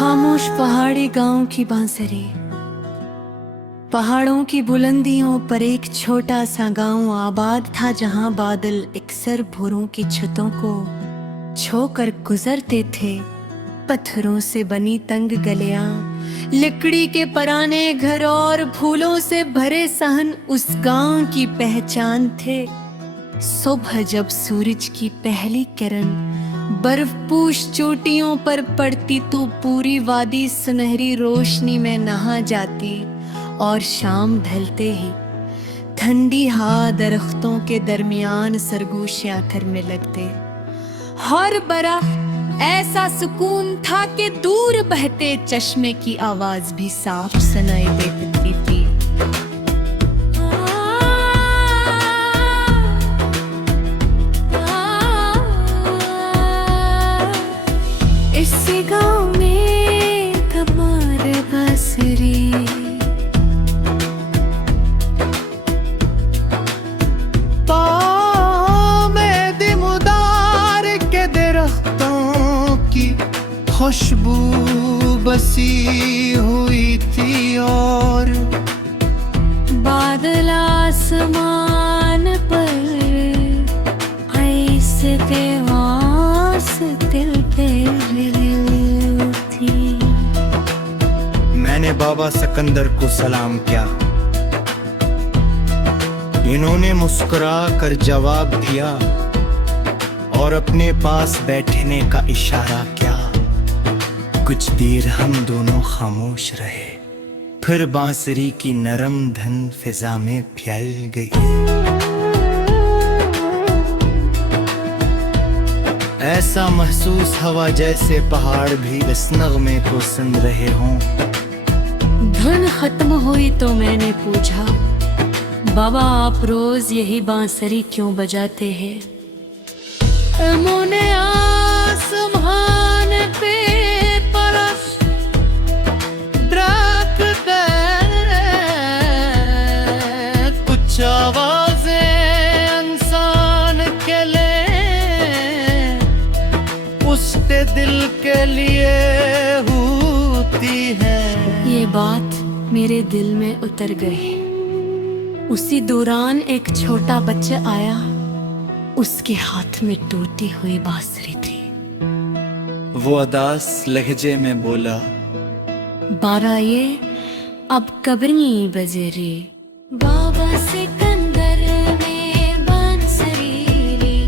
खामोश पहाड़ी गांव की बांसुरी। पहाड़ों की बुलंदियों पर एक छोटा सा गांव आबाद था, जहां बादल अक्सर भोरों की छतों को छोकर गुजरते थे। पत्थरों से बनी तंग गलियां, लकड़ी के पुराने घर और फूलों से भरे सहन उस गांव की पहचान थे। सुबह जब सूरज की पहली किरण बर्फपूश चोटियों पर पड़ती तो पूरी वादी सुनहरी रोशनी में नहा जाती, और शाम ढलते ही ठंडी हवा दरख्तों के दरमियान सरगोशियां करने लगते। हर बरख ऐसा सुकून था कि दूर बहते चश्मे की आवाज भी साफ सुनाई देती थी। इसी गांव में कमर बांसुरी, में दिमुदार के दरख्तों की खुशबू बसी हुई थी, और बादल आसमान पर ऐसे दिल पे थी। मैंने बाबा सिकंदर को सलाम किया। इन्होंने मुस्कुरा कर जवाब दिया और अपने पास बैठने का इशारा किया। कुछ देर हम दोनों खामोश रहे, फिर बांसुरी की नरम धन फिजा में फैल गई। ऐसा महसूस हवा जैसे पहाड़ भी इस नगमे को सुन रहे हों। धुन खत्म हुई तो मैंने पूछा, बाबा आप रोज यही बांसुरी क्यों बजाते हैं? उन्होंने आसमान पे परस ड्रक कर कुछ आवाजें इंसान के लिए उसके दिल के लिए होती है। ये बात मेरे दिल में उतर गई। उसी दौरान एक छोटा बच्चा आया, उसके हाथ में टूटी हुई बांसुरी थी। वो अदास लहजे में बोला, 12 ये अब कबरी बजे रे। बाबा सिकंदर में बांसुरी रे,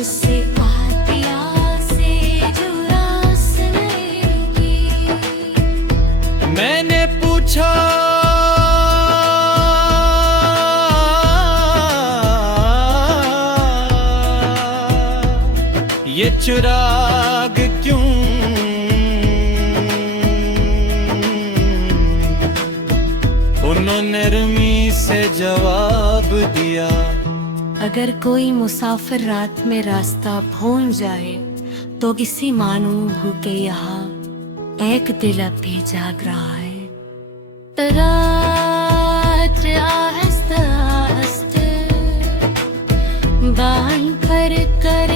उससे आतिया से जुड़ा सुनेगी। मैंने पूछा ये चिराग क्यों? उन्होंने नरमी से जवाब दिया, अगर कोई मुसाफिर रात में रास्ता भूल जाए तो किसी मानूम भूखे यहाँ एक दिल अभी जाग रहा है। रात आहिस्ते आहिस्ते बांध पर कर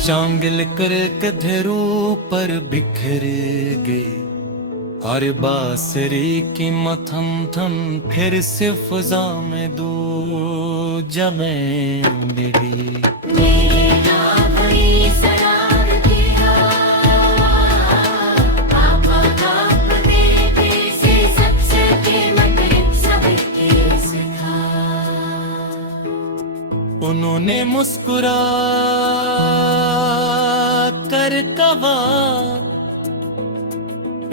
चांगल कर कधरों पर बिखर गए, और बांसुरी की मथम थम फिर से फिजा में दो जमे मिली। उन्होंने मुस्कुरा कर कहा,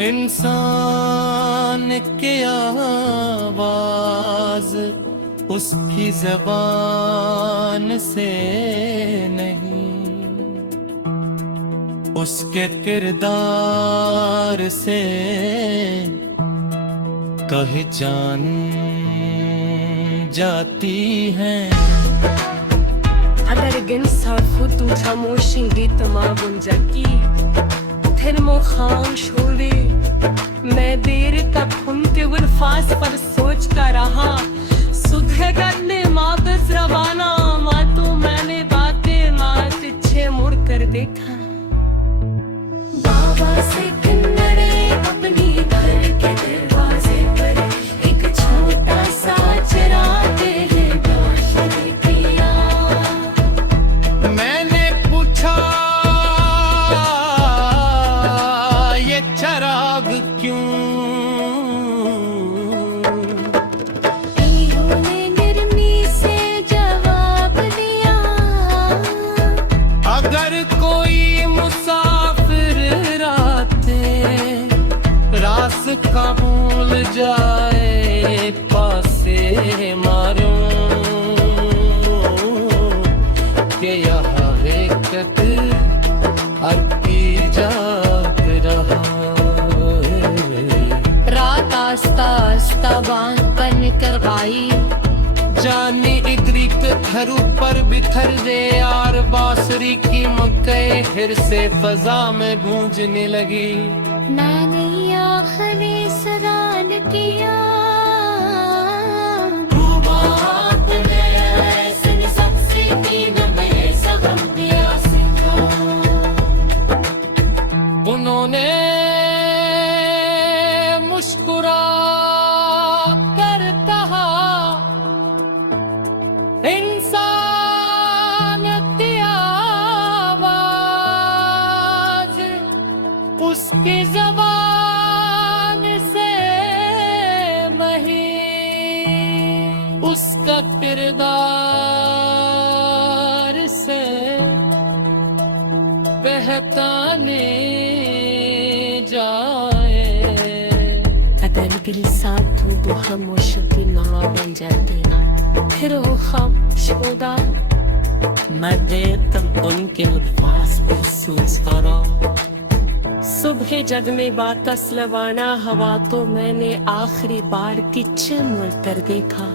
इंसान की आवाज उसकी ज़बान से नहीं, उसके किरदार से पहचान जाती है। Adargin sarfu tu खामोशी दी तमाम उनकी फिर मो खाम छोड़े। मैं देर तक उनके अल्फाज पर सोचता रहा। सुबह करने वापस रवाना हुआ तो मैंने बातें माँ पीछे मुड़ कर देखा। हर कोई मुसाफिर रातें रास्ता भूल जाए पासे मारूं कि यहाँ एक अरकी जाग रहा रात आस्ता आस्ता बांध पर निकर गाई जानी इधरी के घर ऊपर बिखर रे यार बांसुरी की मक्के फिर से फजा में गूंजने लगी मैंने आखिरी सरान किया उन्होंने मुस्कुरा कर कहा इंसान की आवाज उसकी ज़बान से महीन उसका किरदार से पहचाने जाए अगर दिल साथ तो खामोशी की माँ बन जाते फिर वो खामोश होता मैं देखता उनके अल्फाज महसूस करो सुबह जग में बातस लवाना हवा तो मैंने आखिरी बार किचन में कर देखा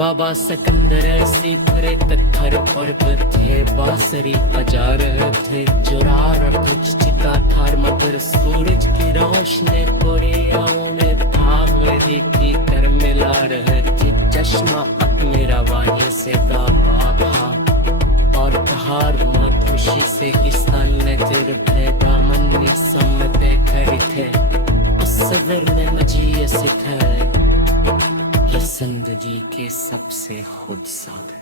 बाबा सिकंदर ऐसी भरे पत्थर पर थे बांसुरी बजा रहे थे चुरा कुछ चिता थार मगर सूरज की रोशनी कोरियाओं में भाग देखी कर मिला रहे थे चश्मा मेरा वाये से गावा था और बहार मौत खुशी से किसान ने तेरे दामन में सम्मते खड़े थे उस सदर में मजीए से थे ये जिंदगी के सबसे खुद साथ